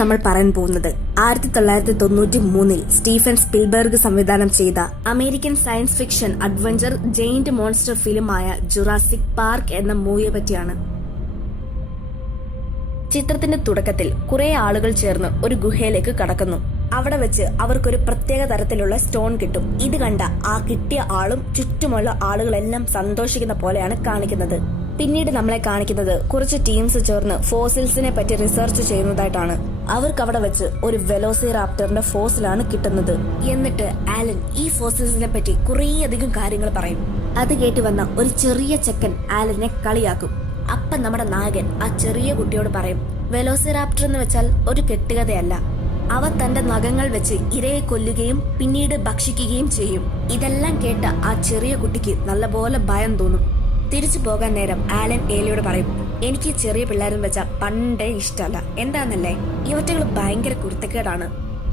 നമ്മൾ പറയാൻ പോകുന്നത് 1993 സ്റ്റീഫൻ സ്പിൽബർഗ് സംവിധാനം ചെയ്ത American science fiction adventure giant monster ഫിലിമായ ജുറാസിക് പാർക്ക് എന്ന മൂവിയെ പറ്റിയാണ്. ചിത്രത്തിന്റെ തുടക്കത്തിൽ കുറെ ആളുകൾ ചേർന്ന് ഒരു ഗുഹയിലേക്ക് കടക്കുന്നു. അവിടെ വെച്ച് അവർക്കൊരു പ്രത്യേക തരത്തിലുള്ള സ്റ്റോൺ കിട്ടും. ഇത് കണ്ട ആ കിട്ടിയ ആളും ചുറ്റുമുള്ള ആളുകളെല്ലാം സന്തോഷിക്കുന്ന പോലെയാണ് കാണിക്കുന്നത്. പിന്നീട് നമ്മളെ കാണിക്കുന്നത് കുറച്ച് ടീംസ് ചേർന്ന് ഫോസിൽസിനെ പറ്റി റിസർച്ച് ചെയ്യുന്നതായിട്ടാണ്. അവർക്ക് അവിടെ വെച്ച് ഒരു വെലോസിറാപ്റ്ററിന്റെ ഫോസിലാണ് കിട്ടുന്നത്. എന്നിട്ട് ആലൻ ഈ ഫോസിൽസിനെ പറ്റി കുറേയധികം കാര്യങ്ങൾ പറയും. അത് കേട്ട് വന്ന ഒരു ചെറിയ ചെക്കൻ ആലനെ കളിയാക്കും. അപ്പം നമ്മുടെ നായകൻ ആ ചെറിയ കുട്ടിയോട് പറയും, വെലോസിറാപ്റ്റർ എന്ന് വെച്ചാൽ ഒരു കെട്ടുകഥയല്ല, അവ തന്റെ നഖങ്ങൾ വെച്ച് ഇരയെ കൊല്ലുകയും പിന്നീട് ഭക്ഷിക്കുകയും ചെയ്യും. ഇതെല്ലാം കേട്ട ആ ചെറിയ കുട്ടിക്ക് നല്ലപോലെ ഭയം തോന്നും. തിരിച്ചു പോകാൻ നേരം ആലൻ ഏലിയോട് പറയും, എനിക്ക് ചെറിയ പിള്ളേരെന്ന് വെച്ചാൽ പണ്ടേ ഇഷ്ടമല്ല. എന്താന്നല്ലേ, ഇവറ്റകൾ ഭയങ്കര കുരുത്തക്കേടാണ്.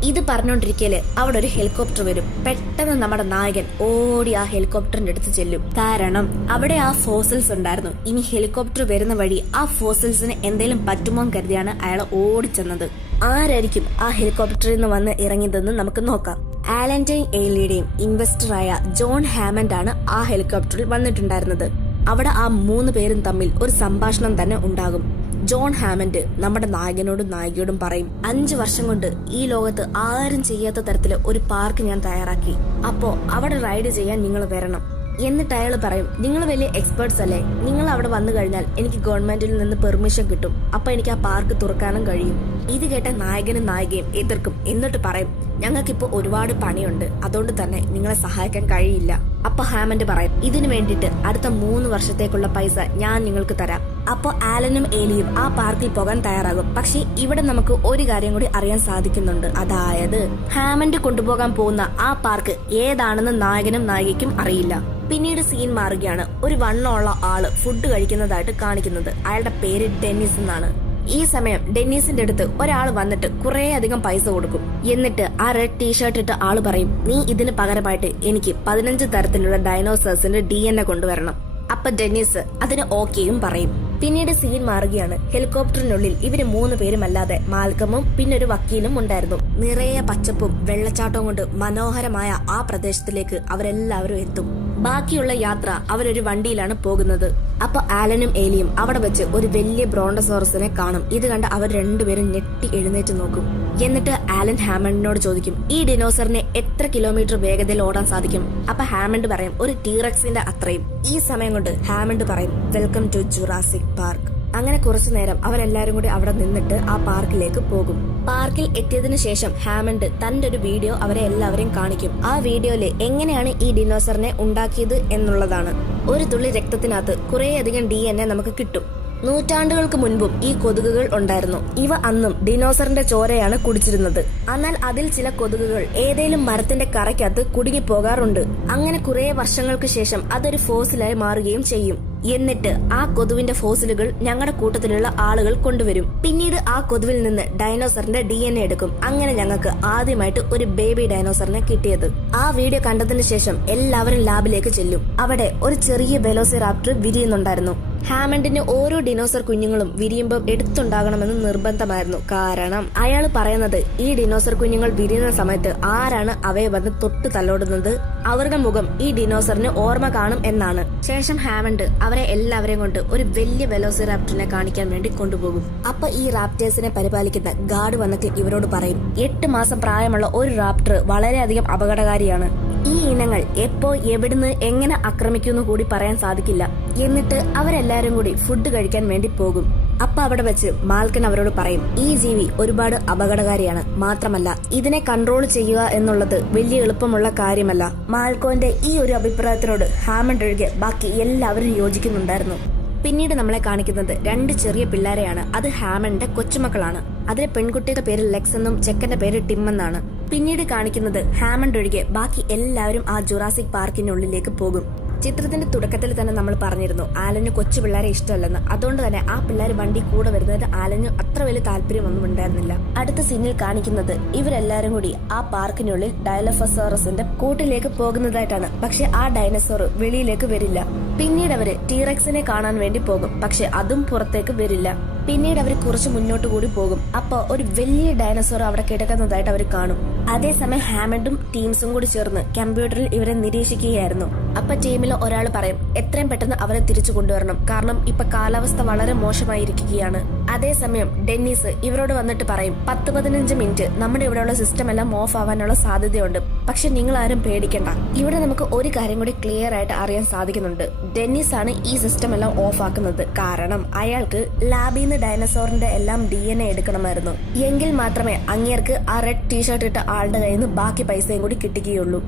ഇത് പറഞ്ഞോണ്ടിരിക്കല് അവിടെ ഒരു ഹെലികോപ്റ്റർ വരും. പെട്ടെന്ന് നമ്മുടെ നായകൻ ഓടി ആ ഹെലികോപ്റ്ററിന്റെ അടുത്ത് ചെല്ലും. കാരണം അവിടെ ആ ഫോസിൽസ് ഉണ്ടായിരുന്നു. ഇനി ഹെലികോപ്റ്റർ വരുന്ന വഴി ആ ഫോസിൽസിന് എന്തെങ്കിലും പറ്റുമോ എന്ന് കരുതിയാണ് അയാൾ ഓടിച്ചെന്നത്. ആരായിരിക്കും ആ ഹെലികോപ്റ്ററിൽ നിന്ന് വന്ന് ഇറങ്ങിയതെന്ന് നമുക്ക് നോക്കാം. ആലന്റെയും ഏലിയുടെയും ഇൻവെസ്റ്ററായ ജോൺ ഹാമൻഡ് ആണ് ആ ഹെലികോപ്റ്ററിൽ വന്നിട്ടുണ്ടായിരുന്നത്. അവിടെ ആ 3 പേരും തമ്മിൽ ഒരു സംഭാഷണം തന്നെ ഉണ്ടാകും. ജോൺ ഹാമൻഡ് നമ്മുടെ നായകനോടും നായികയോടും പറയും, 5 വർഷം കൊണ്ട് ഈ ലോകത്ത് ആരും ചെയ്യാത്ത തരത്തില് ഒരു പാർക്ക് ഞാൻ തയ്യാറാക്കി. അപ്പോ അവിടെ റൈഡ് ചെയ്യാൻ നിങ്ങൾ വരണം. എന്നിട്ട് അയാൾ പറയും, നിങ്ങൾ വലിയ എക്സ്പേർട്സ് അല്ലേ, നിങ്ങൾ അവിടെ വന്നു കഴിഞ്ഞാൽ എനിക്ക് ഗവൺമെന്റിൽ നിന്ന് പെർമിഷൻ കിട്ടും. അപ്പൊ എനിക്ക് ആ പാർക്ക് തുറക്കാനും കഴിയും. ഇത് കേട്ട നായകനും നായികയും എതിർക്കും. എന്നിട്ട് പറയും, ഞങ്ങൾക്കിപ്പോ ഒരുപാട് പണിയുണ്ട്, അതുകൊണ്ട് തന്നെ നിങ്ങളെ സഹായിക്കാൻ കഴിയില്ല. അപ്പൊ ഹാമൻഡ് പറയും, ഇതിനു വേണ്ടിയിട്ട് അടുത്ത 3 വർഷത്തേക്കുള്ള പൈസ ഞാൻ നിങ്ങൾക്ക് തരാം. അപ്പൊ ആലനും ഏലിയും ആ പാർക്കിൽ പോകാൻ തയ്യാറാകും. പക്ഷെ ഇവിടെ നമുക്ക് ഒരു കാര്യം കൂടി അറിയാൻ സാധിക്കുന്നുണ്ട്. അതായത് ഹാമൻഡ് കൊണ്ടുപോകാൻ പോകുന്ന ആ പാർക്ക് ഏതാണെന്ന് നായകനും നായികയ്ക്കും അറിയില്ല. പിന്നീട് സീൻ മാറുകയാണ്. ഒരു വണ്ണമുള്ള ആള് ഫുഡ് കഴിക്കുന്നതായിട്ട് കാണിക്കുന്നത്. അയാളുടെ പേര് ഡെന്നിസ് എന്നാണ്. ഈ സമയം ഡെന്നീസിന്റെ അടുത്ത് ഒരാൾ വന്നിട്ട് കുറെ അധികം പൈസ കൊടുക്കും. എന്നിട്ട് ആ റെഡ് ടീഷർട്ട് ഇട്ട ആള് പറയും, നീ ഇതിന് പകരമായിട്ട് എനിക്ക് 15 തരത്തിലുള്ള ഡൈനോസേഴ്സിന്റെ DNA കൊണ്ടുവരണം. അപ്പൊ ഡെന്നീസ് അതിന് ഓക്കെയും പറയും. പിന്നീട് സീൻ മാറുകയാണ്. ഹെലികോപ്റ്ററിനുള്ളിൽ ഇവര് 3 പേരുമല്ലാതെ മാൽക്കമും പിന്നെ ഒരു വക്കീലും ഉണ്ടായിരുന്നു. നിറയെ പച്ചപ്പും വെള്ളച്ചാട്ടവും കൊണ്ട് മനോഹരമായ ആ പ്രദേശത്തിലേക്ക് അവരെല്ലാവരും എത്തും. ബാക്കിയുള്ള യാത്ര അവരൊരു വണ്ടിയിലാണ് പോകുന്നത്. അപ്പൊ ആലനും ഏലിയും അവിടെ വെച്ച് ഒരു വലിയ ബ്രോണ്ടോസോറസിനെ കാണും. ഇത് കണ്ട് അവർ രണ്ടുപേരും ഞെട്ടി എഴുന്നേറ്റ് നോക്കും. എന്നിട്ട് ആലൻ ഹാമണ്ടിനോട് ചോദിക്കും, ഈ ഡിനോസറിനെ എത്ര കിലോമീറ്റർ വേഗതയിൽ ഓടാൻ സാധിക്കും? അപ്പൊ ഹാമണ്ട് പറയും, ഒരു ടീറക്സിന്റെ അത്രയും. ഈ സമയം കൊണ്ട് ഹാമണ്ട് പറയും, വെൽക്കം ടു ജുറാസിക് പാർക്ക്. അങ്ങനെ കുറച്ചു നേരം അവരെല്ലാരും കൂടി അവിടെ നിന്നിട്ട് ആ പാർക്കിലേക്ക് പോകും. പാർക്കിൽ എത്തിയതിനു ശേഷം ഹാമണ്ട് തന്റെ ഒരു വീഡിയോ അവരെ എല്ലാവരെയും കാണിക്കും. ആ വീഡിയോയില് എങ്ങനെയാണ് ഈ ഡിനോസറിനെ ഉണ്ടാക്കിയത് എന്നുള്ളതാണ്. ഒരു തുള്ളി രക്തത്തിനകത്ത് കുറേയധികം DNA നമുക്ക് കിട്ടും. നൂറ്റാണ്ടുകൾക്ക് മുൻപും ഈ കൊതുകുകൾ ഉണ്ടായിരുന്നു. ഇവ അന്നും ഡിനോസറിന്റെ ചോരയാണ് കുടിച്ചിരുന്നത്. എന്നാൽ അതിൽ ചില കൊതുകുകൾ ഏതെങ്കിലും മരത്തിന്റെ കറയ്ക്കകത്ത് കുടുങ്ങിപ്പോകാറുണ്ട്. അങ്ങനെ കുറെ വർഷങ്ങൾക്ക് ശേഷം അതൊരു ഫോസിലായി മാറുകയും ചെയ്യും. എന്നിട്ട് ആ കൊതുവിന്റെ ഫോസിലുകൾ ഞങ്ങളുടെ കൂട്ടത്തിലുള്ള ആളുകൾ കൊണ്ടുവരും. പിന്നീട് ആ കൊതുവിൽ നിന്ന് ഡൈനോസറിന്റെ DNA എടുക്കും. അങ്ങനെ ഞങ്ങൾക്ക് ആദ്യമായിട്ട് ഒരു ബേബി ഡൈനോസറിനെ കിട്ടിയത്. ആ വീഡിയോ കണ്ടതിന് ശേഷം എല്ലാവരും ലാബിലേക്ക് ചെല്ലും. അവിടെ ഒരു ചെറിയ വെലോസിറാപ്റ്റർ വിരിയുന്നുണ്ടായിരുന്നു. ഹാമണ്ടിന് ഓരോ ഡിനോസർ കുഞ്ഞുങ്ങളും വിരിയുമ്പോൾ എടുത്തുണ്ടാകണമെന്ന് നിർബന്ധമായിരുന്നു. കാരണം അയാൾ പറയുന്നത്, ഈ ഡിനോസർ കുഞ്ഞുങ്ങൾ വിരിയുന്ന സമയത്ത് ആരാണ് അവയെ വന്ന് തൊട്ട് തലോടുന്നത്, അവരുടെ മുഖം ഈ ഡിനോസറിന് ഓർമ്മ കാണും എന്നാണ്. ശേഷം ഹാമണ്ട് അവരെ എല്ലാവരെയും കൊണ്ട് ഒരു വലിയ വെലോസിറാപ്റ്ററിനെ കാണിക്കാൻ വേണ്ടി കൊണ്ടുപോകും. അപ്പൊ ഈ റാപ്റ്റേഴ്സിനെ പരിപാലിക്കുന്ന ഗാർഡ് വന്നിട്ട് ഇവരോട് പറയും, 8 മാസം പ്രായമുള്ള ഒരു റാപ്റ്റർ വളരെയധികം അപകടകാരിയാണ്. ഈ ഇനങ്ങൾ എപ്പോ എവിടുന്ന് എങ്ങനെ ആക്രമിക്കുമെന്ന് കൂടി പറയാൻ സാധിക്കില്ല. എന്നിട്ട് അവരെല്ലാരും കൂടി ഫുഡ് കഴിക്കാൻ വേണ്ടി പോകും. അപ്പൊ അവിടെ വെച്ച് മാൽക്കൻ അവരോട് പറയും, ഈ ജീവി ഒരുപാട് അപകടകാരിയാണ്. മാത്രമല്ല ഇതിനെ കൺട്രോൾ ചെയ്യുക എന്നുള്ളത് വലിയ എളുപ്പമുള്ള കാര്യമല്ല. മാൽക്കോന്റെ ഈ ഒരു അഭിപ്രായത്തിനോട് ഹാമണ്ട് ഒഴികെ ബാക്കി എല്ലാവരും യോജിക്കുന്നുണ്ടായിരുന്നു. പിന്നീട് നമ്മളെ കാണിക്കുന്നത് 2 ചെറിയ പിള്ളേരെയാണ്. അത് ഹാമണ്ടിന്റെ കൊച്ചുമക്കളാണ്. അതിലെ പെൺകുട്ടിയുടെ പേര് ലെക്സ് എന്നും ചെക്കന്റെ പേര് ടിം എന്നാണ്. പിന്നീട് കാണിക്കുന്നത് ഹാമണ്ട് ഒഴികെ ബാക്കി എല്ലാവരും ആ ജുറാസിക് പാർക്കിനുള്ളിലേക്ക് പോകും. ചിത്രത്തിന്റെ തുടക്കത്തിൽ തന്നെ നമ്മൾ പറഞ്ഞിരുന്നു ആലന് കൊച്ചു പിള്ളേരെ ഇഷ്ടമല്ലെന്ന്. അതുകൊണ്ട് തന്നെ ആ പിള്ളേർ വണ്ടി കൂടെ വരുന്നതിന് ആലന് അത്ര വലിയ താല്പര്യമൊന്നും ഉണ്ടായിരുന്നില്ല. അടുത്ത സീനിൽ കാണിക്കുന്നത് ഇവരെല്ലാരും കൂടി ആ പാർക്കിനുള്ളിൽ ഡയലോഫോസോറസിന്റെ കൂട്ടിലേക്ക് പോകുന്നതായിട്ടാണ്. പക്ഷെ ആ ഡൈനസോർ വെളിയിലേക്ക് വരില്ല. പിന്നീട് അവര് ടീറക്സിനെ കാണാൻ വേണ്ടി പോകും. പക്ഷെ അതും പുറത്തേക്ക് വരില്ല. പിന്നീട് അവർ കുറച്ച് മുന്നോട്ട് കൂടി പോകും. അപ്പൊ ഒരു വലിയ ഡൈനസോർ അവിടെ കിടക്കുന്നതായിട്ട് അവർ കാണും. അതേസമയം ഹാമണ്ടും ടീംസും കൂടി ചേർന്ന് കമ്പ്യൂട്ടറിൽ ഇവരെ നിരീക്ഷിക്കുകയായിരുന്നു. അപ്പൊ ടീമിൽ ഒരാൾ പറയും എത്രയും പെട്ടെന്ന് അവരെ തിരിച്ചു കൊണ്ടുവരണം, കാരണം ഇപ്പൊ കാലാവസ്ഥ വളരെ മോശമായിരിക്കുകയാണ്. അതേസമയം ഡെന്നീസ് ഇവരോട് വന്നിട്ട് പറയും 10-15 മിനിറ്റ് നമ്മുടെ ഇവിടെയുള്ള സിസ്റ്റം എല്ലാം ഓഫ് ആവാനുള്ള സാധ്യതയുണ്ട്. പക്ഷെ നിങ്ങൾ ആരും പേടിക്കണ്ട. ഇവിടെ നമുക്ക് ഒരു കാര്യം കൂടി ക്ലിയർ ആയിട്ട് അറിയാൻ സാധിക്കുന്നുണ്ട്. ഡെന്നീസ് ആണ് ഈ സിസ്റ്റം എല്ലാം ഓഫ് ആക്കുന്നത്. കാരണം അയാൾക്ക് ലാബിൽ നിന്ന് ഡൈനസോറിന്റെ എല്ലാം DNA എടുക്കണമായിരുന്നു. എങ്കിൽ മാത്രമേ അങ്ങേർക്ക് ആ റെഡ് ടീഷർട്ട് ഇട്ട ആളുടെ കയ്യിൽ നിന്ന് ബാക്കി പൈസയും കൂടി കിട്ടുകയുള്ളൂ.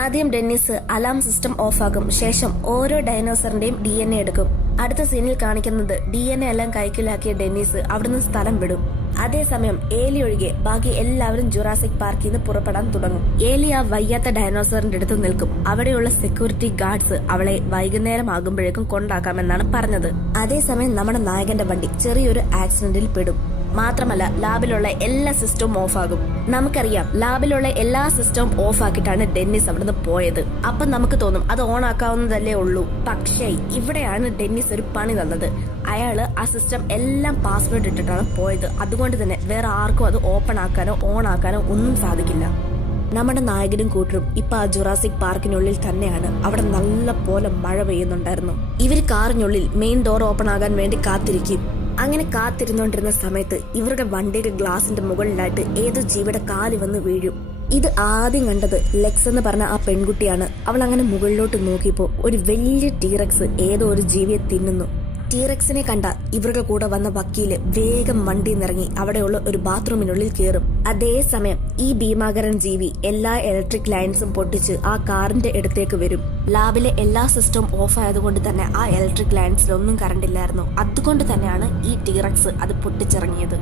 ആദ്യം ഡെന്നീസ് അലാം സിസ്റ്റം ഓഫാക്കും. ശേഷം ഓരോ ഡൈനോസറിന്റെയും DNA എടുക്കും. അടുത്ത സീനിൽ കാണിക്കുന്നത് DNA എല്ലാം കൈക്കലാക്കിയ ഡെന്നീസ് അവിടുന്ന് സ്ഥലം വിടും. അതേസമയം ഏലി ഒഴികെ ബാക്കി എല്ലാവരും ജുറാസിക് പാർക്കിൽ നിന്ന് പുറപ്പെടാൻ തുടങ്ങും. ഏലി ആ വയ്യാത്ത ഡൈനോസറിന്റെ അടുത്ത് നിൽക്കും. അവിടെയുള്ള സെക്യൂരിറ്റി ഗാർഡ്സ് അവളെ വൈകുന്നേരം ആകുമ്പോഴേക്കും കൊണ്ടാക്കാമെന്നാണ് പറഞ്ഞത്. അതേസമയം നമ്മുടെ നായകന്റെ വണ്ടി ചെറിയൊരു ആക്സിഡന്റിൽ പെടും. മാത്രമല്ല ലാബിലുള്ള എല്ലാ സിസ്റ്റവും ഓഫാകും. നമുക്കറിയാം ലാബിലുള്ള എല്ലാ സിസ്റ്റവും ഓഫ് ആക്കിയിട്ടാണ് ഡെന്നിസ് അവിടുന്ന് പോയത്. അപ്പം നമുക്ക് തോന്നും അത് ഓൺ ആക്കാവുന്നതല്ലേ ഉള്ളൂ. പക്ഷേ ഇവിടെയാണ് ഡെന്നിസ് ഒരു പണി തന്നത്. അയാള് ആ സിസ്റ്റം എല്ലാം പാസ്വേഡ് ഇട്ടിട്ടാണ് പോയത്. അതുകൊണ്ട് തന്നെ വേറെ ആർക്കും അത് ഓപ്പൺ ആക്കാനോ ഓൺ ആക്കാനോ ഒന്നും സാധിക്കില്ല. നമ്മുടെ നായകനും കൂട്ടരും ഇപ്പൊ ആ ജുറാസിക് പാർക്കിനുള്ളിൽ തന്നെയാണ്. അവിടെ നല്ല പോലെ മഴ പെയ്യുന്നുണ്ടായിരുന്നു. ഇവര് കാറിനുള്ളിൽ മെയിൻ ഡോർ ഓപ്പൺ ആകാൻ വേണ്ടി കാത്തിരിക്കും. അങ്ങനെ കാത്തിരുന്നോണ്ടിരുന്ന സമയത്ത് ഇവരുടെ വണ്ടിയുടെ ഗ്ലാസിന്റെ മുകളിലായിട്ട് ഏതോ ജീവിയുടെ കാല് വന്ന് വീഴും. ഇത് ആദ്യം കണ്ടത് ലെക്സ് എന്ന് പറഞ്ഞ ആ പെൺകുട്ടിയാണ്. അവൾ അങ്ങനെ മുകളിലോട്ട് നോക്കിയപ്പോ ഒരു വലിയ ടീറക്സ് ഏതോ ഒരു ജീവിയെ തിന്നുന്നു. ടീറക്സിനെ കണ്ട ഇവരുടെ കൂടെ വന്ന വക്കീല് വേഗം വണ്ടിയിൽ നിന്നിറങ്ങി അവിടെയുള്ള ഒരു ബാത്റൂമിനുള്ളിൽ കയറും. അതേസമയം ഈ ഭീമാകരൻ ജീവി എല്ലാ ഇലക്ട്രിക് ലൈൻസും പൊട്ടിച്ച് ആ കാറിന്റെ അടുത്തേക്ക് വരും. ലാബിലെ എല്ലാ സിസ്റ്റവും ഓഫ് ആയതുകൊണ്ട് തന്നെ ആ ഇലക്ട്രിക് ലൈൻസിലൊന്നും കറണ്ട് ഇല്ലായിരുന്നു. അതുകൊണ്ട് തന്നെയാണ് ഈ ടീറക്സ് അത് പൊട്ടിച്ചിറങ്ങിയത്.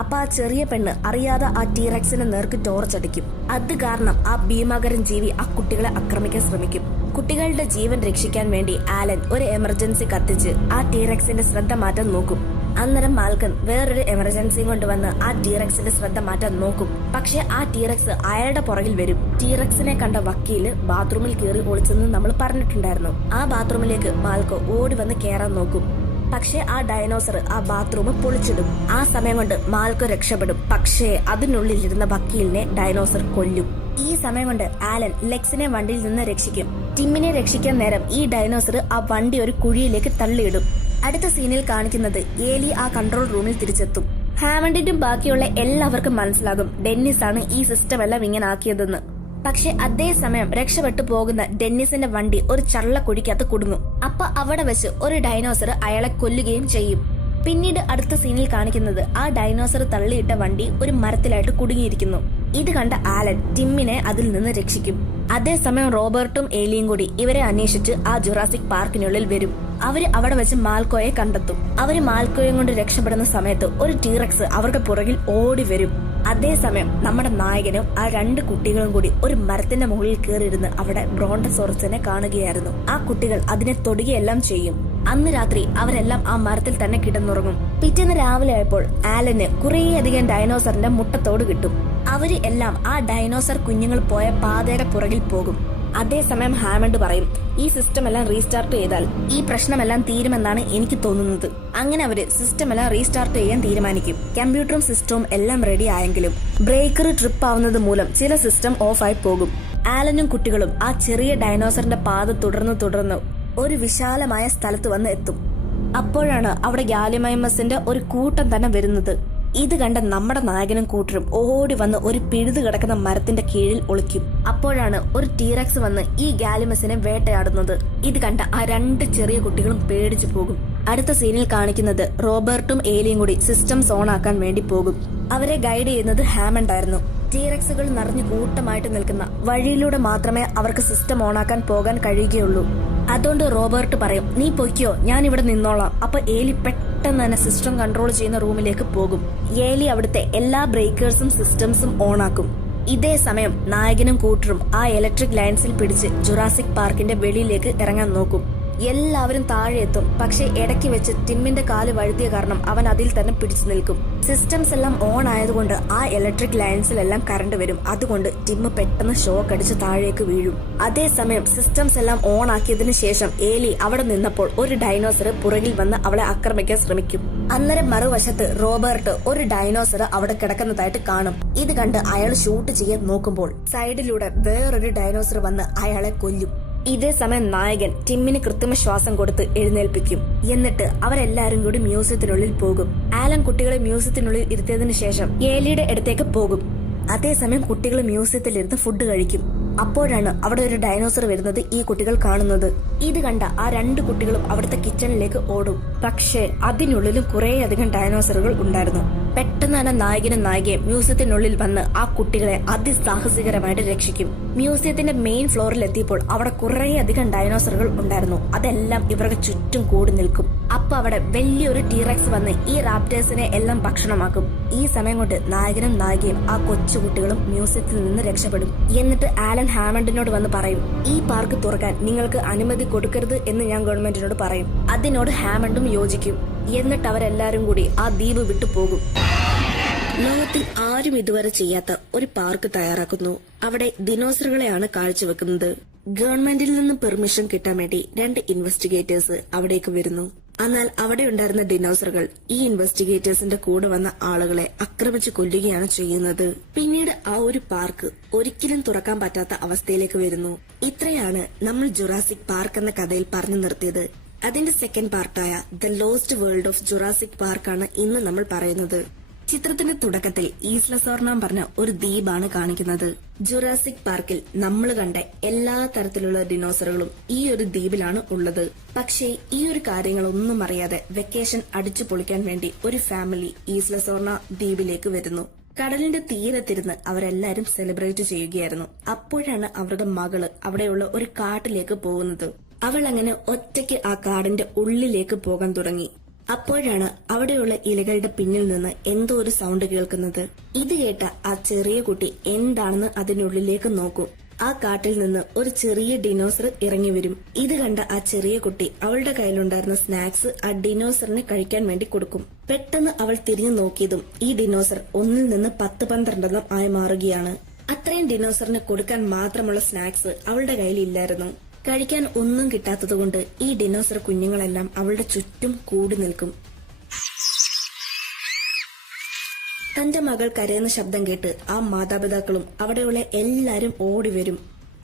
അപ്പൊ ആ ചെറിയ പെണ്ണ് അറിയാതെ ആ ടീറക്സിനെ നേർക്ക് ടോർച്ചടിക്കും. അത് കാരണം ആ ഭീമാകരൻ ജീവി ആ കുട്ടികളെ ആക്രമിക്കാൻ ശ്രമിക്കും. കുട്ടികളുടെ ജീവൻ രക്ഷിക്കാൻ വേണ്ടി ആലൻ ഒരു എമർജൻസി കത്തിച്ച് ആ ടീറക്സിന്റെ ശ്രദ്ധ മാറ്റാൻ നോക്കും. അന്നേരം മാൽക്കൻ വേറൊരു എമർജൻസി കൊണ്ടുവന്ന് ആ ടീറക്സിന്റെ ശ്രദ്ധ മാറ്റാൻ നോക്കും. പക്ഷെ ആ ടീറക്സ് അയാളുടെ പുറകിൽ വരും. ടീറക്സിനെ കണ്ട വക്കീല് ബാത്റൂമിൽ കയറി ഒളിച്ചെന്ന് നമ്മൾ പറഞ്ഞിട്ടുണ്ടായിരുന്നു. ആ ബാത്റൂമിലേക്ക് മാൽക്കോ ഓടി വന്ന് കയറാൻ നോക്കും. പക്ഷെ ആ ഡൈനോസർ ആ ബാത്റൂം പൊളിച്ചിടും. ആ സമയം കൊണ്ട് മാൽക്കോ രക്ഷപ്പെടും. പക്ഷേ അതിനുള്ളിലിരുന്ന വക്കീലിനെ ഡൈനോസർ കൊല്ലും. ഈ സമയം കൊണ്ട് ആലൻ ലെക്സിനെ വണ്ടിയിൽ നിന്ന് രക്ഷിക്കും. ടിമ്മിനെ രക്ഷിക്കാൻ നേരം ഈ ഡൈനോസർ ആ വണ്ടി ഒരു കുഴിയിലേക്ക് തള്ളിയിടും. അടുത്ത സീനിൽ കാണിക്കുന്നത് ഏലി ആ കൺട്രോൾ റൂമിൽ തിരിച്ചെത്തും. ഹാമണ്ടിനും ബാക്കിയുള്ള എല്ലാവർക്കും മനസ്സിലാകും ഡെന്നിസ് ആണ് ഈ സിസ്റ്റം എല്ലാം ഇങ്ങനെ ആക്കിയതെന്ന്. പക്ഷെ അതേസമയം രക്ഷപ്പെട്ടു പോകുന്ന ഡെന്നിസിന്റെ വണ്ടി ഒരു ചള്ളക്കുഴിക്കകത്ത് കുടുങ്ങും. അപ്പൊ അവിടെ വെച്ച് ഒരു ഡൈനോസർ അയാളെ കൊല്ലുകയും ചെയ്യും. പിന്നീട് അടുത്ത സീനിൽ കാണിക്കുന്നത് ആ ഡൈനോസർ തള്ളിയിട്ട വണ്ടി ഒരു മരത്തിലായിട്ട് കുടുങ്ങിയിരിക്കുന്നു. ഇത് കണ്ട ആലൻ ടിമ്മിനെ അതിൽ നിന്ന് രക്ഷിക്കും. അതേസമയം റോബർട്ടും ഏലിയും കൂടി ഇവരെ അന്വേഷിച്ച് ആ ജുറാസിക് പാർക്കിനുള്ളിൽ വരും. അവര് അവിടെ വെച്ച് മാൽക്കോയെ കണ്ടെത്തും. അവര് മാൽക്കോയെ കൊണ്ട് രക്ഷപ്പെടുന്ന സമയത്ത് ഒരു ടീറക്സ് അവരുടെ പുറകിൽ ഓടി വരും. അതേസമയം നമ്മുടെ നായകനും ആ 2 കുട്ടികളും കൂടി ഒരു മരത്തിന്റെ മുകളിൽ കയറിയിരുന്ന് അവിടെ ബ്രോണ്ടസോറസിനെ കാണുകയായിരുന്നു. ആ കുട്ടികൾ അതിനെ തൊടുകയെല്ലാം ചെയ്യും. അന്ന് രാത്രി അവരെല്ലാം ആ മരത്തിൽ തന്നെ കിടന്നുറങ്ങും. പിറ്റേന്ന് രാവിലെ ആയപ്പോൾ ആലന് കുറേയധികം ഡൈനോസറിന്റെ മുട്ടത്തോട് കിട്ടും. അവര് എല്ലാം ആ ഡൈനോസർ കുഞ്ഞുങ്ങൾ പോയ പാതയുടെ പുറകിൽ പോകും. അതേസമയം ഹാമണ്ട് പറയും ഈ സിസ്റ്റം എല്ലാം റീസ്റ്റാർട്ട് ചെയ്താൽ ഈ പ്രശ്നമെല്ലാം തീരുമെന്നാണ് എനിക്ക് തോന്നുന്നത്. അങ്ങനെ അവര് സിസ്റ്റം എല്ലാം റീസ്റ്റാർട്ട് ചെയ്യാൻ തീരുമാനിക്കും. കമ്പ്യൂട്ടറും സിസ്റ്റവും എല്ലാം റെഡി ആയെങ്കിലും ബ്രേക്കർ ട്രിപ്പ് ആവുന്നത് മൂലം ചില സിസ്റ്റം ഓഫ് ആയി പോകും. ആലനും കുട്ടികളും ആ ചെറിയ ഡൈനോസറിന്റെ പാത തുടർന്ന് ഒരു വിശാലമായ സ്ഥലത്ത് വന്ന് എത്തും. അപ്പോഴാണ് അവിടെ ഗാലിമൈമസിന്റെ ഒരു കൂട്ടം തന്നെ വരുന്നത്. ഇത് കണ്ട നമ്മുടെ നായകനും കൂട്ടരും ഓടി വന്ന് ഒരു പിഴുതു കിടക്കുന്ന മരത്തിന്റെ കീഴിൽ ഒളിക്കും. അപ്പോഴാണ് ഒരു ടീറക്സ് വന്ന് ഈ ഗാലിമസിനെ വേട്ടയാടുന്നത്. ഇത് കണ്ട ആ 2 ചെറിയ കുട്ടികളും പേടിച്ചു പോകും. അടുത്ത സീനിൽ കാണിക്കുന്നത് റോബർട്ടും ഏലിയും കൂടി സിസ്റ്റംസ് ഓൺ ആക്കാൻ വേണ്ടി പോകും. അവരെ ഗൈഡ് ചെയ്യുന്നത് ഹാമണ്ട് ആയിരുന്നു. ടീറക്സുകൾ നിറഞ്ഞു കൂട്ടമായിട്ട് നിൽക്കുന്ന വഴിയിലൂടെ മാത്രമേ അവർക്ക് സിസ്റ്റം ഓണാക്കാൻ പോകാൻ കഴിയുകയുള്ളൂ. അതുകൊണ്ട് റോബർട്ട് പറയും നീ പൊയ്ക്കോ, ഞാൻ ഇവിടെ നിന്നോളാം. അപ്പൊ ഏലി പെട്ടെന്ന് തന്നെ സിസ്റ്റം കൺട്രോൾ ചെയ്യുന്ന റൂമിലേക്ക് പോകും. ഏലി അവിടുത്തെ എല്ലാ ബ്രേക്കേഴ്സും സിസ്റ്റംസും ഓണാക്കും. ഇതേ സമയം നായകനും കൂട്ടരും ആ ഇലക്ട്രിക് ലൈൻസിൽ പിടിച്ച് ജുറാസിക് പാർക്കിന്റെ വെളിയിലേക്ക് ഇറങ്ങാൻ നോക്കും. എല്ലാവരും താഴെ എത്തും. പക്ഷെ ഇടയ്ക്ക് വെച്ച് ടിമ്മിന്റെ കാല് വഴുതിയ കാരണം അവൻ അതിൽ തന്നെ പിടിച്ചു നിൽക്കും. സിസ്റ്റംസ് എല്ലാം ഓൺ ആയതുകൊണ്ട് ആ ഇലക്ട്രിക് ലൈൻസിലെല്ലാം കറണ്ട് വരും. അതുകൊണ്ട് ടിമ്മ് പെട്ടെന്ന് ഷോക്ക് അടിച്ച് താഴേക്ക് വീഴും. അതേസമയം സിസ്റ്റംസ് എല്ലാം ഓൺ ആക്കിയതിനു ശേഷം ഏലി അവിടെ നിന്നപ്പോൾ ഒരു ഡൈനോസർ പുറകിൽ വന്ന് അവളെ ആക്രമിക്കാൻ ശ്രമിക്കും. അന്നേരം മറുവശത്ത് റോബർട്ട് ഒരു ഡൈനോസർ അവിടെ കിടക്കുന്നതായിട്ട് കാണും. ഇത് കണ്ട് അയാൾ ഷൂട്ട് ചെയ്യാൻ നോക്കുമ്പോൾ സൈഡിലൂടെ വേറൊരു ഡൈനോസർ വന്ന് അയാളെ കൊല്ലും. ഇതേ സമയം നായകൻ ടിമ്മിന് കൃത്രിമ ശ്വാസം കൊടുത്ത് എഴുന്നേൽപ്പിക്കും. എന്നിട്ട് അവരെല്ലാരും കൂടി മ്യൂസിയത്തിനുള്ളിൽ പോകും. ആലൻ കുട്ടികളെ മ്യൂസിയത്തിനുള്ളിൽ ഇരുത്തിയതിനു ശേഷം ഏലിയുടെ അടുത്തേക്ക് പോകും. അതേസമയം കുട്ടികൾ മ്യൂസിയത്തിലിരുന്ന് ഫുഡ് കഴിക്കും. അപ്പോഴാണ് അവിടെ ഒരു ഡൈനോസർ വരുന്നത് ഈ കുട്ടികൾ കാണുന്നത്. ഇത് കണ്ട ആ 2 കുട്ടികളും അവിടുത്തെ കിച്ചണിലേക്ക് ഓടും. പക്ഷേ അതിനുള്ളിലും കുറേയധികം ഡൈനോസറുകൾ ഉണ്ടായിരുന്നു. പെട്ടെന്ന് തന്നെ നായകനും നായികയും മ്യൂസിയത്തിനുള്ളിൽ വന്ന് ആ കുട്ടികളെ അതിസാഹസികരമായിട്ട് രക്ഷിക്കും. മ്യൂസിയത്തിന്റെ മെയിൻ ഫ്ലോറിൽ എത്തിയപ്പോൾ അവിടെ കുറേയധികം ഡൈനോസറുകൾ ഉണ്ടായിരുന്നു. അതെല്ലാം ഇവർക്ക് ചുറ്റും കൂടി നിൽക്കും. അപ്പൊ അവിടെ വലിയൊരു ടീറക്സ് വന്ന് ഈ റാപ്റ്റേഴ്സിനെ എല്ലാം ഭക്ഷണമാക്കും. ഈ സമയം കൊണ്ട് നായകനും നായികയും ആ കൊച്ചുകുട്ടികളും മ്യൂസിയത്തിൽ നിന്ന് രക്ഷപ്പെടും. എന്നിട്ട് ആലൻ ഹാമണ്ടിനോട് വന്ന് പറയും, ഈ പാർക്ക് തുറക്കാൻ നിങ്ങൾക്ക് അനുമതി കൊടുക്കരുത് എന്ന് ഞാൻ ഗവൺമെന്റിനോട് പറയും. അതിനോട് ഹാമണ്ടും യോജിക്കും. എന്നിട്ട് അവരെല്ലാരും കൂടി ആ ദ്വീപ് വിട്ടു പോകും. ലോകത്തിൽ ആരും ഇതുവരെ ചെയ്യാത്ത ഒരു പാർക്ക് തയ്യാറാക്കുന്നു. അവിടെ ദിനോസറുകളെയാണ് കാഴ്ചവെക്കുന്നത്. ഗവൺമെന്റിൽ നിന്ന് പെർമിഷൻ കിട്ടാൻ വേണ്ടി 2 ഇൻവെസ്റ്റിഗേറ്റേഴ്സ് അവിടേക്ക് വരുന്നു. എന്നാൽ അവിടെ ഉണ്ടായിരുന്ന ഡിനോസറുകൾ ഈ ഇൻവെസ്റ്റിഗേറ്റേഴ്സിന്റെ കൂടെ വന്ന ആളുകളെ ആക്രമിച്ചു കൊല്ലുകയാണ് ചെയ്യുന്നത്. പിന്നീട് ആ ഒരു പാർക്ക് ഒരിക്കലും തുറക്കാൻ പറ്റാത്ത അവസ്ഥയിലേക്ക് വരുന്നു. ഇത്രയാണ് നമ്മൾ ജുറാസിക് പാർക്ക് എന്ന കഥയിൽ പറഞ്ഞു നിർത്തിയത്. അതിന്റെ സെക്കൻഡ് പാർട്ടായ the lost world of Jurassic പാർക്കാണ് ഇന്ന് നമ്മൾ പറയുന്നത്. ചിത്രത്തിന്റെ തുടക്കത്തിൽ ഈസ്ല സോർണാം പറഞ്ഞ ഒരു ദ്വീപാണ് കാണിക്കുന്നത്. ജുറാസിക് പാർക്കിൽ നമ്മൾ കണ്ട എല്ലാ തരത്തിലുള്ള ഡിനോസറുകളും ഈ ഒരു ദ്വീപിലാണ് ഉള്ളത്. പക്ഷേ ഈ ഒരു കാര്യങ്ങളൊന്നും അറിയാതെ വെക്കേഷൻ അടിച്ചു പൊളിക്കാൻ വേണ്ടി ഒരു ഫാമിലി ഈസ്ല സോർണ ദ്വീപിലേക്ക് വരുന്നു. കടലിന്റെ തീരത്തിരുന്ന് അവരെല്ലാരും സെലിബ്രേറ്റ് ചെയ്യുകയായിരുന്നു. അപ്പോഴാണ് അവരുടെ മകള് അവിടെയുള്ള ഒരു കാട്ടിലേക്ക് പോകുന്നത്. അവൾ അങ്ങനെ ഒറ്റയ്ക്ക് ആ കാടിന്റെ ഉള്ളിലേക്ക് പോകാൻ തുടങ്ങി. അപ്പോഴാണ് അവിടെയുള്ള ഇലകളുടെ പിന്നിൽ നിന്ന് എന്തോ ഒരു സൗണ്ട് കേൾക്കുന്നത്. ഇത് കേട്ട ആ ചെറിയ കുട്ടി എന്താണെന്ന് അതിനുള്ളിലേക്ക് നോക്കും. ആ കാട്ടിൽ നിന്ന് ഒരു ചെറിയ ഡിനോസർ ഇറങ്ങി വരും. ഇത് കണ്ട ആ ചെറിയ കുട്ടി അവളുടെ കയ്യിലുണ്ടായിരുന്ന സ്നാക്സ് ആ ഡിനോസറിന് കഴിക്കാൻ വേണ്ടി കൊടുക്കും. പെട്ടെന്ന് അവൾ തിരിഞ്ഞു നോക്കിയതും ഈ ഡിനോസർ 1 നിന്ന് 10-12 ആയി മാറുകയാണ്. അത്രയും ഡിനോസറിന് കൊടുക്കാൻ മാത്രമുള്ള സ്നാക്സ് അവളുടെ കയ്യിൽ ഇല്ലായിരുന്നു. കഴിക്കാൻ ഒന്നും കിട്ടാത്തതുകൊണ്ട് ഈ ഡിനോസർ കുഞ്ഞുങ്ങളെല്ലാം അവളുടെ ചുറ്റും കൂടി നിൽക്കും. തന്റെ മകൾ കരയുന്ന ശബ്ദം കേട്ട് ആ മാതാപിതാക്കളും അവിടെയുള്ള എല്ലാരും ഓടിവരും.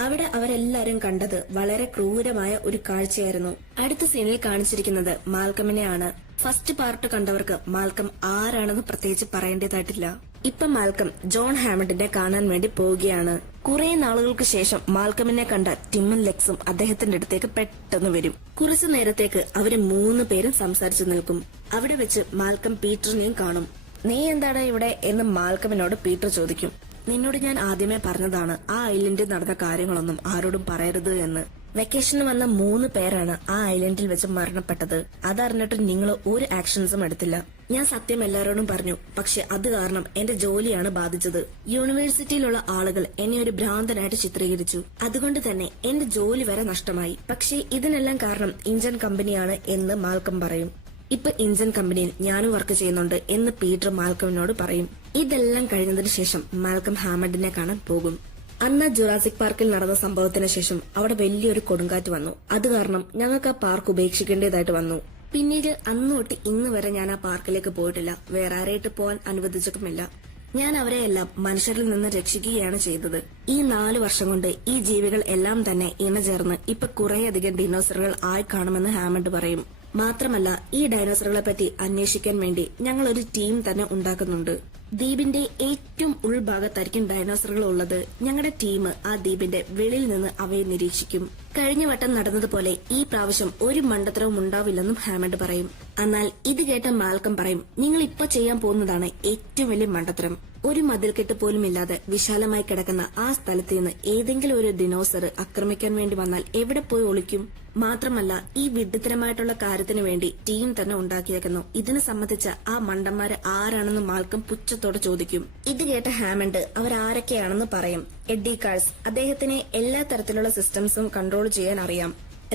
അവിടെ അവരെല്ലാരും കണ്ടത് വളരെ ക്രൂരമായ ഒരു കാഴ്ചയായിരുന്നു. അടുത്ത സീനിൽ കാണിച്ചിരിക്കുന്നത് മാൽക്കമിനെയാണ്. ഫസ്റ്റ് പാർട്ട് കണ്ടവർക്ക് മാൽക്കം ആരാണെന്ന് പ്രത്യേകിച്ച് പറയേണ്ടതായിട്ടില്ല. ഇപ്പൊ മാൽക്കം ജോൺ ഹാമണ്ടിനെ കാണാൻ വേണ്ടി പോവുകയാണ്. കുറെ നാളുകൾക്ക് ശേഷം മാൽക്കമിനെ കണ്ട ടിമ്മും ലെക്സും അദ്ദേഹത്തിന്റെ അടുത്തേക്ക് പെട്ടെന്ന് വരും. കുറച്ചു നേരത്തേക്ക് അവര് 3 പേരും സംസാരിച്ചു നിൽക്കും. അവിടെ വെച്ച് മാൽക്കം പീറ്ററിനെയും കാണും. നീ എന്താടാ ഇവിടെ എന്ന് മാൽക്കമിനോട് പീറ്റർ ചോദിക്കും. നിന്നോട് ഞാൻ ആദ്യമേ പറഞ്ഞതാണ് ആ ഐലൻഡിൽ നടന്ന കാര്യങ്ങളൊന്നും ആരോടും പറയരുത് എന്ന്. വെക്കേഷന് വന്ന 3 പേരാണ് ആ ഐലൻഡിൽ വെച്ച് മരണപ്പെട്ടത്. അതറിഞ്ഞിട്ട് നിങ്ങൾ ഒരു ആക്ഷൻസും എടുത്തില്ല. ഞാൻ സത്യം എല്ലാരോടും പറഞ്ഞു. പക്ഷെ അത് കാരണം എന്റെ ജോലിയാണ് ബാധിച്ചത്. യൂണിവേഴ്സിറ്റിയിലുള്ള ആളുകൾ എന്നെ ഒരു ഭ്രാന്തനായിട്ട് ചിത്രീകരിച്ചു. അതുകൊണ്ട് തന്നെ എന്റെ ജോലി വരെ നഷ്ടമായി. പക്ഷെ ഇതിനെല്ലാം കാരണം ഇഞ്ചൻ കമ്പനിയാണ് എന്ന് മാൽക്കം പറയും. ഇപ്പൊ ഇഞ്ചൻ കമ്പനിയിൽ ഞാനും വർക്ക് ചെയ്യുന്നുണ്ട് എന്ന് പീറ്റർ മാൽക്കമിനോട് പറയും. ഇതെല്ലാം കഴിഞ്ഞതിന് ശേഷം മാൽക്കം ഹാമണ്ടിനെ കാണാൻ പോകും. അന്ന് ജുറാസിക് പാർക്കിൽ നടന്ന സംഭവത്തിന് ശേഷം അവിടെ വലിയൊരു കൊടുങ്കാറ്റ് വന്നു. അത് കാരണം ഞങ്ങൾക്ക് ആ പാർക്ക് ഉപേക്ഷിക്കേണ്ടതായിട്ട് വന്നു. പിന്നീട് അന്ന് തൊട്ട് ഇന്ന് വരെ ഞാൻ ആ പാർക്കിലേക്ക് പോയിട്ടില്ല. വേറെ ആരായിട്ട് പോകാൻ അനുവദിച്ചിട്ടുമില്ല. ഞാൻ അവരെയെല്ലാം മനുഷ്യരിൽ നിന്ന് രക്ഷിക്കുകയാണ് ചെയ്തത്. ഈ 4 വർഷം കൊണ്ട് ഈ ജീവികൾ എല്ലാം തന്നെ ഇണചേർന്ന് ഇപ്പൊ കുറേയധികം ഡിനോസറുകൾ ആയി കാണുമെന്ന് ഹാമണ്ട് പറയും. മാത്രമല്ല ഈ ഡൈനോസറുകളെ പറ്റി അന്വേഷിക്കാൻ വേണ്ടി ഞങ്ങൾ ഒരു ടീം തന്നെ ഉണ്ടാക്കുന്നുണ്ട്. ദ്വീപിന്റെ ഏറ്റവും ഉൾഭാഗത്തായിരിക്കും ഡൈനോസറുകൾ ഉള്ളത്. ഞങ്ങളുടെ ടീം ആ ദ്വീപിന്റെ വെളിയിൽ നിന്ന് അവയെ നിരീക്ഷിക്കും. കഴിഞ്ഞ വട്ടം നടന്നതുപോലെ ഈ പ്രാവശ്യം ഒരു മണ്ടത്തരവും ഉണ്ടാവില്ലെന്നും ഹാമണ്ട് പറയും. എന്നാൽ ഇത് കേട്ട മാൽക്കം പറയും, നിങ്ങൾ ഇപ്പൊ ചെയ്യാൻ പോകുന്നതാണ് ഏറ്റവും വലിയ മണ്ടത്തരം. ഒരു മതിൽക്കെട്ട് പോലുമില്ലാതെ വിശാലമായി കിടക്കുന്ന ആ സ്ഥലത്ത് നിന്ന് ഏതെങ്കിലും ഒരു ദിനോസർ ആക്രമിക്കാൻ വേണ്ടി വന്നാൽ എവിടെ പോയി ഒളിക്കും? മാത്രമല്ല ഈ വിഡ്ഢിത്തരമായിട്ടുള്ള കാര്യത്തിന് വേണ്ടി ടീം തന്നെ ഉണ്ടാക്കിയേക്കുന്നു. ഇതിനെ സംബന്ധിച്ച ആ മണ്ടന്മാര് ആരാണെന്ന് മാൽക്കം പുച്ഛത്തോടെ ചോദിക്കും. ഇത് കേട്ട ഹാമണ്ട് അവരാരൊക്കെയാണെന്ന് പറയും. എഡ്ഡി കാഴ്സ്, അദ്ദേഹത്തിന് എല്ലാ തരത്തിലുള്ള സിസ്റ്റംസും കൺട്രോൾ ചെയ്യാൻ അറിയാം.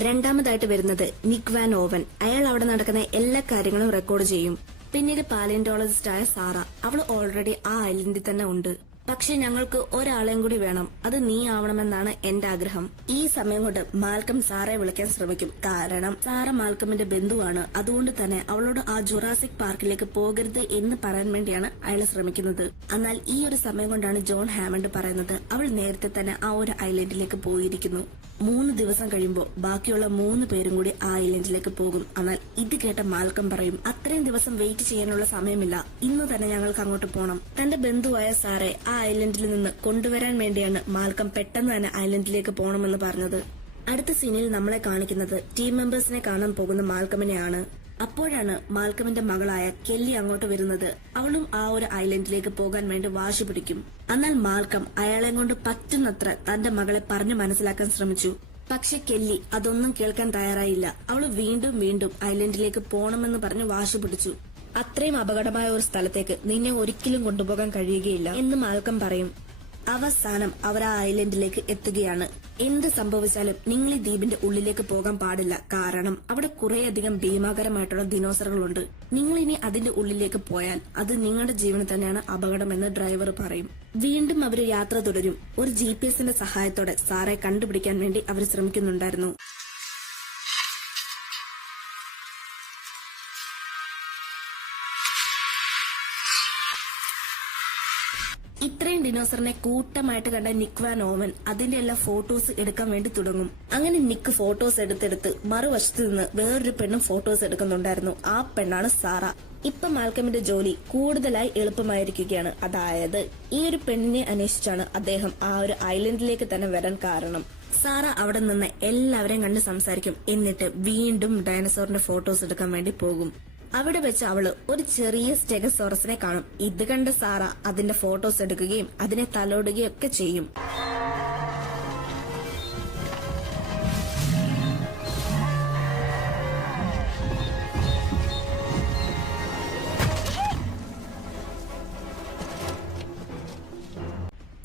രണ്ടാമതായിട്ട് വരുന്നത് നിക് വാൻ ഓവൻ. അയാൾ അവിടെ നടക്കുന്ന എല്ലാ കാര്യങ്ങളും റെക്കോർഡ് ചെയ്യും. പിന്നീട് പാലിയോntologist-ആയ സാറ. അവൾ ഓൾറെഡി ആ ഐലൻഡിൽ തന്നെ ഉണ്ട്. പക്ഷെ ഞങ്ങൾക്ക് ഒരാളെയും കൂടി വേണം. അത് നീ ആവണമെന്നാണ് എന്റെ ആഗ്രഹം. ഈ സമയം കൊണ്ട് മാൽക്കം സാറയെ വിളിക്കാൻ ശ്രമിക്കും. കാരണം സാറ മാൽക്കമിന്റെ ബന്ധുവാണ്. അതുകൊണ്ട് തന്നെ അവളോട് ആ ജുറാസിക് പാർക്കിലേക്ക് പോകരുത് എന്ന് പറയാൻ വേണ്ടിയാണ് അയാൾ ശ്രമിക്കുന്നത്. എന്നാൽ ഈ ഒരു സമയം കൊണ്ടാണ് ജോൺ ഹാമണ്ട് പറയുന്നത് അവൾ നേരത്തെ തന്നെ ആ ഒരു ഐലൻഡിലേക്ക് പോയിരിക്കുന്നു. 3 ദിവസം കഴിയുമ്പോൾ ബാക്കിയുള്ള 3 പേരും കൂടി ആ ഐലൻഡിലേക്ക് പോകും. എന്നാൽ ഇത് കേട്ട മാൽക്കം പറയും, അത്രയും ദിവസം വെയിറ്റ് ചെയ്യാനുള്ള സമയമില്ല, ഇന്ന് തന്നെ ഞങ്ങൾക്ക് അങ്ങോട്ട് പോകണം. തന്റെ ബന്ധുവായ സാറെ ആ ഐലൻഡിൽ നിന്ന് കൊണ്ടുവരാൻ വേണ്ടിയാണ് മാൽക്കം പെട്ടെന്ന് തന്നെ ഐലൻഡിലേക്ക് പോകണമെന്ന് പറഞ്ഞത്. അടുത്ത സീനിൽ നമ്മളെ കാണിക്കുന്നത് ടീം മെമ്പേഴ്സിനെ കാണാൻ പോകുന്ന മാൽക്കമിനെയാണ്. അപ്പോഴാണ് മാൽക്കമിന്റെ മകളായ കെല്ലി അങ്ങോട്ട് വരുന്നത്. അവളും ആ ഒരു ഐലൻഡിലേക്ക് പോകാൻ വേണ്ടി വാശി പിടിക്കും. എന്നാൽ മാൽക്കം അയാളെ കൊണ്ട് പറ്റുന്നത്ര തന്റെ മകളെ പറഞ്ഞു മനസ്സിലാക്കാൻ ശ്രമിച്ചു. പക്ഷെ കെല്ലി അതൊന്നും കേൾക്കാൻ തയ്യാറായില്ല. അവള് വീണ്ടും വീണ്ടും ഐലൻഡിലേക്ക് പോണമെന്ന് പറഞ്ഞ് വാശി പിടിച്ചു. അത്രയും അപകടമായ ഒരു സ്ഥലത്തേക്ക് നിന്നെ ഒരിക്കലും കൊണ്ടുപോകാൻ കഴിയുകയില്ല എന്ന് മാൽക്കം പറയും. അവസാനം അവർ ആ ഐലൻഡിലേക്ക് എത്തുകയാണ്. എന്ത് സംഭവിച്ചാലും നിങ്ങൾ ഈ ദ്വീപിന്റെ ഉള്ളിലേക്ക് പോകാൻ പാടില്ല. കാരണം അവിടെ കുറേയധികം ഭീമാകരമായിട്ടുള്ള ദിനോസറുകളുണ്ട്. നിങ്ങൾ ഇനി അതിന്റെ ഉള്ളിലേക്ക് പോയാൽ അത് നിങ്ങളുടെ ജീവന് തന്നെയാണ് അപകടമെന്ന് ഡ്രൈവർ പറയും. വീണ്ടും അവർ യാത്ര തുടരും. ഒരു GPS-ന്റെ സഹായത്തോടെ സാറെ കണ്ടുപിടിക്കാൻ വേണ്ടി അവർ ശ്രമിക്കുന്നുണ്ടായിരുന്നു. ഇത്രയും ഡിനോസറിനെ കൂട്ടമായിട്ട് കണ്ട നിക് വാൻ ഓവൻ അതിന്റെ എല്ലാ ഫോട്ടോസ് എടുക്കാൻ വേണ്ടി തുടങ്ങും. അങ്ങനെ നിക്ക് ഫോട്ടോസ് എടുത്തെടുത്ത് മറുവശത്ത് നിന്ന് വേറൊരു പെണ്ണും ഫോട്ടോസ് എടുക്കുന്നുണ്ടായിരുന്നു. ആ പെണ്ണാണ് സാറ. ഇപ്പൊ മാൽക്കമിന്റെ ജോലി കൂടുതലായി എളുപ്പമായിരിക്കുകയാണ്. അതായത് ഈ ഒരു പെണ്ണിനെ അന്വേഷിച്ചാണ് അദ്ദേഹം ആ ഒരു ഐലൻഡിലേക്ക് തന്നെ വരാൻ കാരണം. സാറ അവിടെ നിന്ന് എല്ലാവരെയും കണ്ട് സംസാരിക്കും. എന്നിട്ട് വീണ്ടും ഡൈനസോറിന്റെ ഫോട്ടോസ് എടുക്കാൻ വേണ്ടി പോകും. അവിടെ വെച്ച് അവള് ഒരു ചെറിയ സ്റ്റെഗസോറസിനെ കാണും. ഇത് കണ്ട സാറ അതിന്റെ ഫോട്ടോസ് എടുക്കുകയും അതിനെ തലോടുകയും ഒക്കെ ചെയ്യും.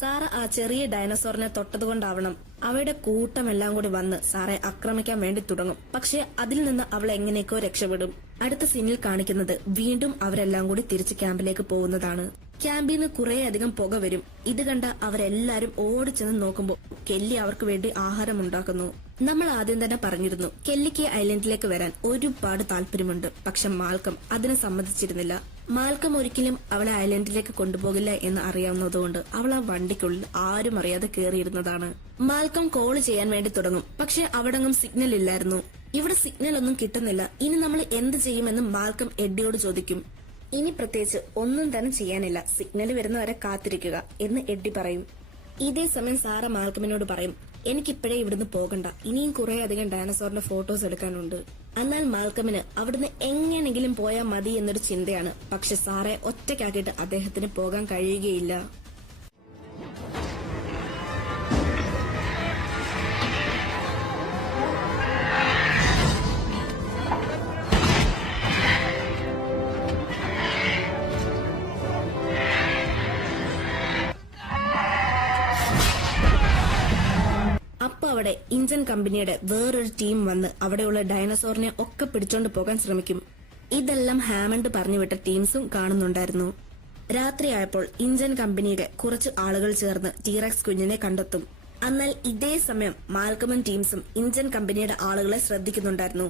സാറ ആ ചെറിയ ഡൈനസോറിനെ തൊട്ടതുകൊണ്ടാവണം അവയുടെ കൂട്ടമെല്ലാം കൂടി വന്ന് സാറെ ആക്രമിക്കാൻ വേണ്ടി തുടങ്ങും. പക്ഷെ അതിൽ നിന്ന് അവൾ എങ്ങനെയൊക്കെയോ രക്ഷപ്പെടും. അടുത്ത സീനിൽ കാണിക്കുന്നത് വീണ്ടും അവരെല്ലാം കൂടി തിരിച്ച് ക്യാമ്പിലേക്ക് പോകുന്നതാണ്. ക്യാമ്പിൽ നിന്ന് കുറേയധികം പുക വരും. ഇത് കണ്ട അവരെല്ലാരും ഓടിച്ചെന്ന് നോക്കുമ്പോൾ കെല്ലി അവർക്ക് വേണ്ടി ആഹാരം ഉണ്ടാക്കുന്നു. നമ്മൾ ആദ്യം തന്നെ പറഞ്ഞിരുന്നു കെല്ലിക്ക് ഐലൻഡിലേക്ക് വരാൻ ഒരുപാട് താല്പര്യമുണ്ട്. പക്ഷെ മാൽക്കം അതിനെ സമ്മതിച്ചിരുന്നില്ല. മാൽക്കം ഒരിക്കലും അവളെ ഐലൻഡിലേക്ക് കൊണ്ടുപോകില്ല എന്ന് അറിയാവുന്നതുകൊണ്ട് അവൾ ആ വണ്ടിക്കുള്ളിൽ ആരും അറിയാതെ കയറിയിരുന്നതാണ്. മാൽക്കം കോൾ ചെയ്യാൻ വേണ്ടി തുടങ്ങും. പക്ഷെ അവിടെങ്ങും സിഗ്നൽ ഇല്ലായിരുന്നു. ഇവിടെ സിഗ്നൽ ഒന്നും കിട്ടുന്നില്ല. ഇനി നമ്മൾ എന്ത് ചെയ്യുമെന്ന് മാൽക്കം എഡ്ഡിയോട് ചോദിക്കും. ഇനി പ്രത്യേകിച്ച് ഒന്നും തന്നെ ചെയ്യാനില്ല, സിഗ്നൽ വരുന്നവരെ കാത്തിരിക്കുക എന്ന് എഡ്ഡി പറയും. ഇതേ സമയം സാറ മാൽക്കമിനോട് പറയും, എനിക്കിപ്പോഴേ ഇവിടുന്ന് പോകണ്ട, ഇനിയും കുറെ അധികം ഡൈനസോറിന്റെ ഫോട്ടോസ് എടുക്കാനുണ്ട്. എന്നാൽ മാൽക്കമിന് അവിടുന്ന് എങ്ങനെയെങ്കിലും പോയാൽ മതി എന്നൊരു ചിന്തയാണ്. പക്ഷെ സാറെ ഒറ്റയ്ക്കാക്കിയിട്ട് അദ്ദേഹത്തിന് പോകാൻ കഴിയുകയില്ല. അപ്പൊ അവിടെ ഇന്ത്യൻ കമ്പനിയുടെ വേറൊരു ടീം വന്ന് അവിടെയുള്ള ഡൈനസോറിനെ ഒക്കെ പിടിച്ചോണ്ട് പോകാൻ ശ്രമിക്കും. ഇതെല്ലാം ഹാമണ്ട് പറഞ്ഞുവിട്ട ടീംസും കാണുന്നുണ്ടായിരുന്നു. രാത്രിയായപ്പോൾ ഇന്ത്യൻ കമ്പനിയുടെ കുറച്ച് ആളുകൾ ചേർന്ന് ടീറക്സ് കുഞ്ഞിനെ കണ്ടെത്തും. എന്നാൽ ഇതേ സമയം മാൽക്കമും ടീംസും ഇന്ത്യൻ കമ്പനിയുടെ ആളുകളെ ശ്രദ്ധിക്കുന്നുണ്ടായിരുന്നു.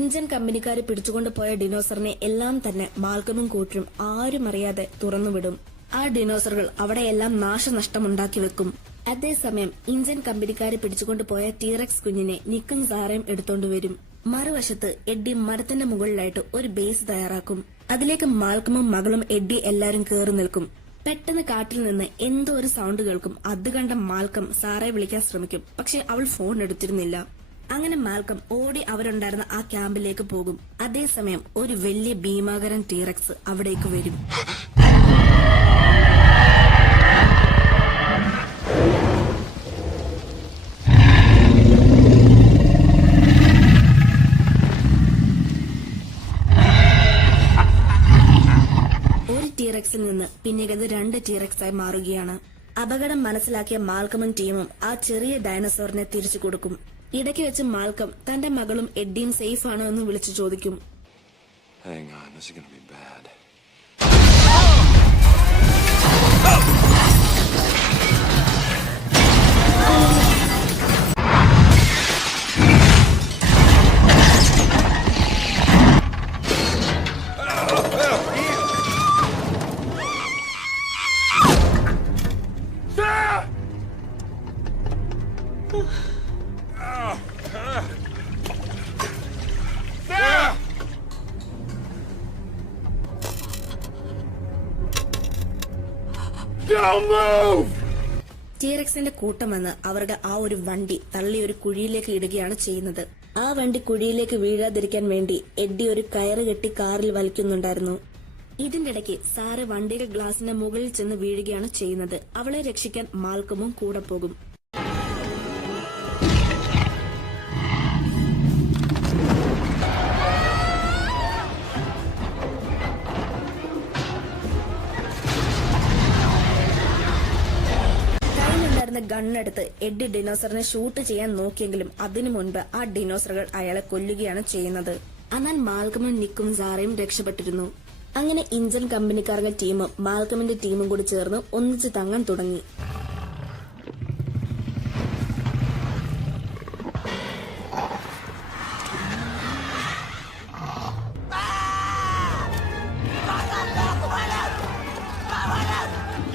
ഇന്ത്യൻ കമ്പനിക്കാര് പിടിച്ചുകൊണ്ട് പോയ ഡിനോസറിനെ എല്ലാം തന്നെ മാൽക്കമും കൂട്ടരും ആരും അറിയാതെ തുറന്നുവിടും. ആ ഡിനോസറുകൾ അവിടെയെല്ലാം നാശനഷ്ടമുണ്ടാക്കി വെക്കും. അതേസമയം ഇന്ത്യൻ കമ്പനിക്കാരെ പിടിച്ചുകൊണ്ട് പോയ ടീറക്സ് കുഞ്ഞിനെ നിക്കും സാറയും എടുത്തോണ്ടുവരും. മറുവശത്ത് എഡ്ഡി മരത്തിന്റെ മുകളിലായിട്ട് ഒരു ബേസ് തയ്യാറാക്കും. അതിലേക്ക് മാൽക്കമും മകളും എഡ്ഡി എല്ലാരും കേറി നിൽക്കും. പെട്ടെന്ന് കാട്ടിൽ നിന്ന് എന്തോ ഒരു സൗണ്ട് കേൾക്കും. അത് കണ്ട മാൽക്കം സാറയെ വിളിക്കാൻ ശ്രമിക്കും. പക്ഷെ അവൾ ഫോൺ എടുത്തിരുന്നില്ല. അങ്ങനെ മാൽക്കം ഓടി അവരുണ്ടായിരുന്ന ആ ക്യാമ്പിലേക്ക് പോകും. അതേസമയം ഒരു വലിയ ഭീമാകരൻ ടീറക്സ് അവിടേക്ക് വരും. ടീറക്സിൽ നിന്ന് പിന്നീട് അത് 2 ടീറക്സ് ആയി മാറുകയാണ്. അപകടം മനസ്സിലാക്കിയ മാൽക്കമും ടീമും ആ ചെറിയ ഡൈനോസോറിനെ തിരിച്ചു കൊടുക്കും. ഇടയ്ക്ക് വെച്ച് മാൽക്കം തന്റെ മകളും എഡ്ഡിയും സേഫ് ആണോ എന്ന് വിളിച്ചു ചോദിക്കും. Hang on, this is gonna be bad. Don't move! ടീറക്സിന്റെ കൂട്ടം വന്ന് അവരുടെ ആ ഒരു വണ്ടി തള്ളി ഒരു കുഴിയിലേക്ക് ഇടുകയാണ് ചെയ്യുന്നത്. ആ വണ്ടി കുഴിയിലേക്ക് വീഴാതിരിക്കാൻ വേണ്ടി എഡ്ഡി ഒരു കയറ് കെട്ടി കാറിൽ വലിക്കുന്നുണ്ടായിരുന്നു. ഇതിന്റെ ഇടയ്ക്ക് സാറ് വണ്ടിയുടെ ഗ്ലാസിന്റെ മുകളിൽ ചെന്ന് വീഴുകയാണ് ചെയ്യുന്നത്. അവളെ രക്ഷിക്കാൻ മാൽക്കമും കൂടെ പോകും. ഗണ്ണെടുത്ത് എഡ്ഡി ഡിനോസറിനെ ഷൂട്ട് ചെയ്യാൻ നോക്കിയെങ്കിലും അതിനു മുൻപ് ആ ഡിനോസറുകൾ അയാളെ കൊല്ലുകയാണ് ചെയ്യുന്നത്. എന്നാൽ മാൽക്കമും നിക്കും സാറയും രക്ഷപ്പെട്ടിരുന്നു. അങ്ങനെ ഇഞ്ചൻ കമ്പനിക്കാരുടെ ടീമും മാൽക്കമിന്റെ ടീമും കൂടി ചേർന്ന് ഒന്നിച്ച് തങ്ങാൻ തുടങ്ങി.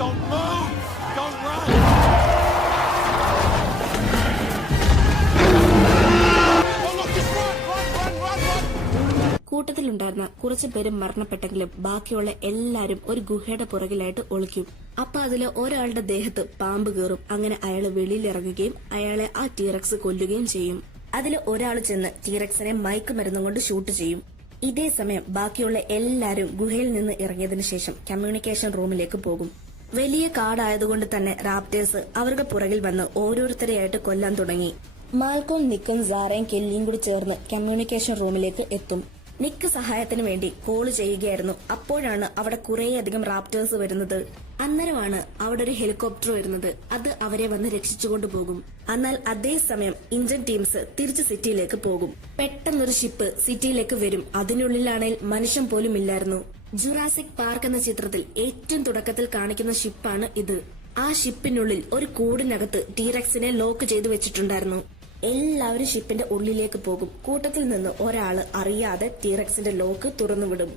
Don't move! Don't run! കൂട്ടത്തിലുണ്ടായിരുന്ന കുറച്ചു പേരും മരണപ്പെട്ടെങ്കിലും ബാക്കിയുള്ള എല്ലാരും ഒരു ഗുഹയുടെ പുറകിലായിട്ട് ഒളിക്കും. അപ്പൊ അതില് ഒരാളുടെ ദേഹത്ത് പാമ്പ് കയറും. അങ്ങനെ അയാള് വെളിയിലിറങ്ങുകയും അയാളെ ആ ടീറക്സ് കൊല്ലുകയും ചെയ്യും. അതില് ഒരാൾ ചെന്ന് ടീറക്സിനെ മയക്കുമരുന്നും കൊണ്ട് ഷൂട്ട് ചെയ്യും. ഇതേ സമയം ബാക്കിയുള്ള എല്ലാരും ഗുഹയിൽ നിന്ന് ഇറങ്ങിയതിനു ശേഷം കമ്മ്യൂണിക്കേഷൻ റൂമിലേക്ക് പോകും. വലിയ കാടായതുകൊണ്ട് തന്നെ റാപ്റ്റേഴ്സ് അവരുടെ പുറകിൽ വന്ന് ഓരോരുത്തരെയായിട്ട് കൊല്ലാൻ തുടങ്ങി. മാൽക്കോം നിക്കും സാറയും കെല്ലിയും കൂടി ചേർന്ന് കമ്മ്യൂണിക്കേഷൻ റൂമിലേക്ക് എത്തും. നിക്ക് സഹായത്തിന് വേണ്ടി കോള് ചെയ്യുകയായിരുന്നു. അപ്പോഴാണ് അവിടെ കുറേയധികം റാപ്റ്റേഴ്സ് വരുന്നത്. അന്നേരമാണ് അവിടെ ഒരു ഹെലികോപ്റ്റർ വരുന്നത്. അത് അവരെ വന്ന് രക്ഷിച്ചുകൊണ്ടു പോകും. എന്നാൽ അതേസമയം ഇന്ത്യൻ ടീംസ് തിരിച്ച് സിറ്റിയിലേക്ക് പോകും. പെട്ടെന്നൊരു ഷിപ്പ് സിറ്റിയിലേക്ക് വരും. അതിനുള്ളിലാണെങ്കിൽ മനുഷ്യൻ പോലും ഇല്ലായിരുന്നു. ജുറാസിക് പാർക്ക് എന്ന ചിത്രത്തിൽ ഏറ്റവും തുടക്കത്തിൽ കാണിക്കുന്ന ഷിപ്പാണ് ഇത്. ആ ഷിപ്പിനുള്ളിൽ ഒരു കൂടിനകത്ത് ടീറക്സിനെ ലോക്ക് ചെയ്തു വെച്ചിട്ടുണ്ടായിരുന്നു. എല്ലാവരും ഷിപ്പിന്റെ ഉള്ളിലേക്ക് പോകും. കൂട്ടത്തിൽ നിന്ന് ഒരാള് അറിയാതെ ടീറക്സിന്റെ ലോക്ക് തുറന്നുവിടും.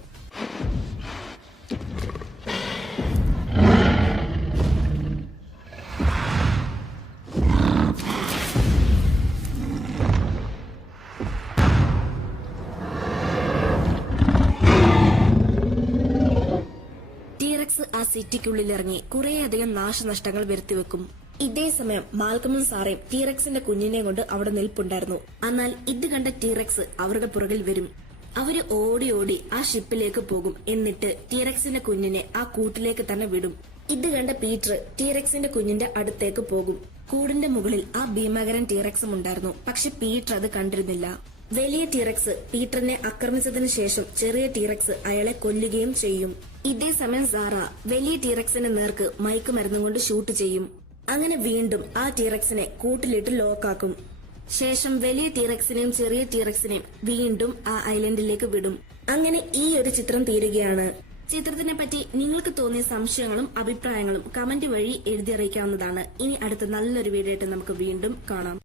ടീറക്സ് ആ സിറ്റിക്കുള്ളിലിറങ്ങി കുറേയധികം നാശനഷ്ടങ്ങൾ വരുത്തിവെക്കും. ഇതേ സമയം മാൽക്കമും സാറയും ടീറക്സിന്റെ കുഞ്ഞിനെ കൊണ്ട് അവിടെ നിൽപ്പുണ്ടായിരുന്നു. എന്നാൽ ഇത് കണ്ട ടീറക്സ് അവരുടെ പുറകിൽ വരും. അവര് ഓടി ഓടി ആ ഷിപ്പിലേക്ക് പോകും. എന്നിട്ട് ടീറക്സിന്റെ കുഞ്ഞിനെ ആ കൂട്ടിലേക്ക് തന്നെ വിടും. ഇത് കണ്ട പീറ്റർ ടീറക്സിന്റെ കുഞ്ഞിന്റെ അടുത്തേക്ക് പോകും. കൂടിന്റെ മുകളിൽ ആ ഭീമാകരൻ ടീറക്സും ഉണ്ടായിരുന്നു. പക്ഷെ പീറ്റർ അത് കണ്ടിരുന്നില്ല. വലിയ ടീറക്സ് പീറ്ററിനെ ആക്രമിച്ചതിനു ശേഷം ചെറിയ ടീറക്സ് അയാളെ കൊല്ലുകയും ചെയ്യും. ഇതേ സമയം സാറ വലിയ ടീറക്സിന്റെ നേർക്ക് മയക്കുമരുന്നും കൊണ്ട് ഷൂട്ട് ചെയ്യും. അങ്ങനെ വീണ്ടും ആ ടീറക്സിനെ കൂട്ടിലിട്ട് ലോക്കാക്കും. ശേഷം വലിയ ടീറക്സിനെയും ചെറിയ ടീറക്സിനെയും വീണ്ടും ആ ഐലൻഡിലേക്ക് വിടും. അങ്ങനെ ഈ ഒരു ചിത്രം തീരുകയാണ്. ചിത്രത്തിനെ പറ്റി നിങ്ങൾക്ക് തോന്നിയ സംശയങ്ങളും അഭിപ്രായങ്ങളും കമന്റ് വഴി എഴുതി അറിയിക്കാവുന്നതാണ്. ഇനി അടുത്ത നല്ലൊരു വീഡിയോ ആയിട്ട് നമുക്ക് വീണ്ടും കാണാം.